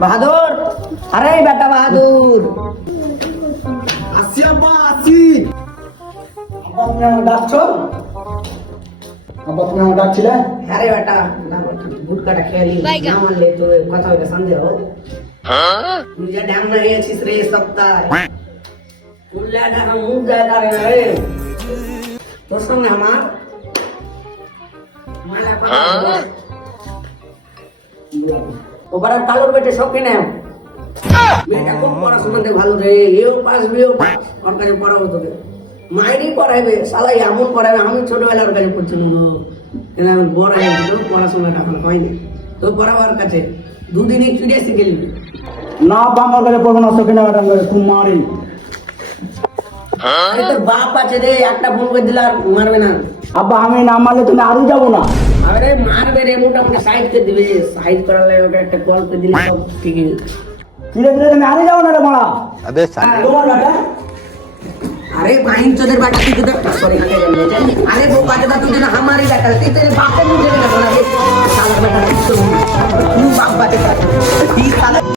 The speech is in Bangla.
বাহাদুর, আরে বেটা বাহাদুর, আসি আব্বা আসি। আব্বা তুমি আমাকে ডাকছো? আব্বা তুমি আমাকে ডাকছিলে? আরে বেটা না ভুটকাটা খেয়ালি না মানলে তো কথা হইলে সন্দেহ। তুই যে ড্যাম না গিয়েছিস রে সপ্তাহে উল্লা দেখা মুখ জায়গা রে তোর সঙ্গে আমার মালা কথা ওবার কালোর বেটে শখে নেও মেয়েটা খুব পড়াশোনাতে ভালো রে, এও পাস বিও পাস, ওর কাছে পড়াবো তোকে মাইরি পড়াইবে শালা এমন পড়াবে। আমি ছোটবেলার ওর কাছে পড়ছিলাম গো, কিন্তু আমি বড় হয়ে গেছিল পড়াশোনাটা এখন হয়নি তো পড়াবার কাছে দুদিনই ফিরে শিখে নিবি। না আব্বা আমার কাছে পড়বো না, চোখে নেওয়া তুমি মারি। আরে তোর বাপ আছে রে, একটা ফোন করে দিলে আর মারবে না। আব্বা আমি না মারলে তুমি আরো যাবো না। আরে মারবে রে, মোটামুটি সাইড করে দিবে, সাইড করার লাগে ওকে একটা কল করে দিলে সব ঠিকই। ধীরে ধীরে তুমি আরো যাবো না রে মারা। अबे साले তোমার বেটা अरे भाई चोदर बेटा तू तो सॉरी अरे वो बात था तुझे ना हमारी बेटा तेरे बाप को मुझे नहीं लगना साला बेटा तू बाप बात कर 20 साल